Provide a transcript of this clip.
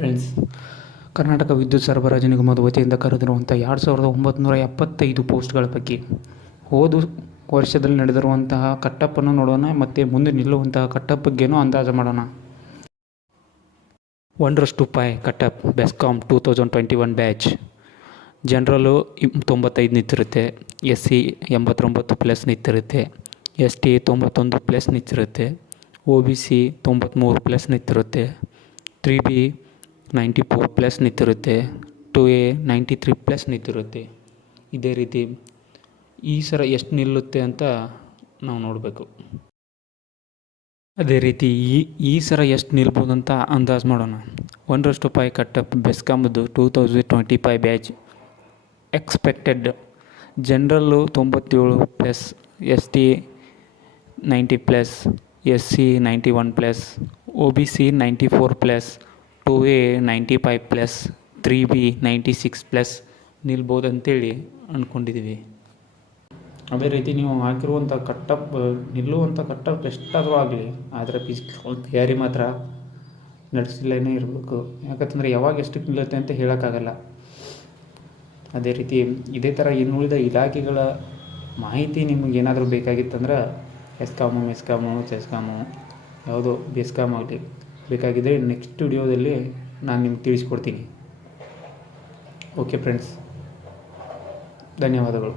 Friends Karnataka ವಿದ್ಯುತ್ ಸರಬರಾಜು ನಿಗಮದ ವತಿಯಿಂದ ಕರೆದಿರುವಂಥ ಎರಡು ಸಾವಿರದ ಒಂಬತ್ತುನೂರ ಎಪ್ಪತ್ತೈದು ಪೋಸ್ಟ್ಗಳ ಬಗ್ಗೆ ಹೋದ ವರ್ಷದಲ್ಲಿ ನಡೆದಿರುವಂತಹ ಕಟ್ಟಪ್ಪನ್ನು ನೋಡೋಣ, ಮತ್ತು ಮುಂದೆ ನಿಲ್ಲುವಂತಹ ಕಟ್ಟಪ್ ಬಗ್ಗೆನೂ ಅಂದಾಜು ಮಾಡೋಣ. ಒಂದರಷ್ಟು Pai cutoff BESCOM two thousand twenty one batch. ಜನರಲ್ಲು ತೊಂಬತ್ತೈದು ನಿಂತಿರುತ್ತೆ ಎಸ್ ಸಿ ಎಂಬತ್ತೊಂಬತ್ತು ಪ್ಲಸ್ ನಿಂತಿರುತ್ತೆ ಎಸ್ ಟಿ ತೊಂಬತ್ತೊಂದು ಪ್ಲಸ್ ನಿಂತಿರುತ್ತೆ, ಒ ಬಿ ಸಿ ತೊಂಬತ್ತ್ಮೂರು plus ನಿಂತಿರುತ್ತೆ, three B ninety four plus ನಿಂತಿರುತ್ತೆ, two A ninety three plus ನಿಂತಿರುತ್ತೆ. ಇದೇ ರೀತಿ ಈ ಸರ ಎಷ್ಟು ನಿಲ್ಲುತ್ತೆ ಅಂತ ನಾವು ನೋಡಬೇಕು. ಅದೇ ರೀತಿ ಈ ಈ ಸರ ಎಷ್ಟು ನಿಲ್ಬೋದು ಅಂತ ಅಂದಾಜು ಮಾಡೋಣ. ಒಂದರಷ್ಟು ಪೈ cutoff ಬೆಸ್ಕಾಂಬುದು two thousand twenty five batch. Expected ಜನರಲ್ಲು ತೊಂಬತ್ತೇಳು plus S T ninety plus S C ninety one plus, O B C ninety four plus two A ninety five plus, three B ninety six plus ನಿಲ್ಬೋದು ಅಂತೇಳಿ ಅಂದ್ಕೊಂಡಿದ್ದೀವಿ ಅದೇ ರೀತಿ ನೀವು ಹಾಕಿರುವಂಥ ಕಟ್ಟಪ್, ನಿಲ್ಲುವಂಥ ಕಟ್ಟಪ್ ಎಷ್ಟಾದರೂ ಆಗಲಿ, ಆದರೆ physical ತಯಾರಿ ಮಾತ್ರ ನಡೆಸಲೇನೇ ಇರಬೇಕು. ಯಾಕಂತಂದರೆ ಯಾವಾಗ ಎಷ್ಟಕ್ಕೆ ನಿಲ್ಲುತ್ತೆ ಅಂತ ಹೇಳೋಕ್ಕಾಗಲ್ಲ. ಅದೇ ರೀತಿ ಇದೇ ಥರ ಇನ್ನುಳಿದ ಇಲಾಖೆಗಳ ಮಾಹಿತಿ ನಿಮಗೆ ಏನಾದರೂ ಬೇಕಾಗಿತ್ತಂದ್ರೆ ಎಸ್ಕಾಮು, ಮೆಸ್ಕಾಮು, ಚೆಸ್ಕಾಮು, ಯಾವುದೋ, ಬೆಸ್ಕಾಮ್ ಆಗಲಿ ಬೇಕಾಗಿದ್ದರೆ ನೆಕ್ಸ್ಟ್ ವಿಡಿಯೋದಲ್ಲಿ ನಾನು ನಿಮ್ಗೆ ತಿಳಿಸ್ಕೊಡ್ತೀನಿ. ಓಕೆ ಫ್ರೆಂಡ್ಸ್ ಧನ್ಯವಾದಗಳು.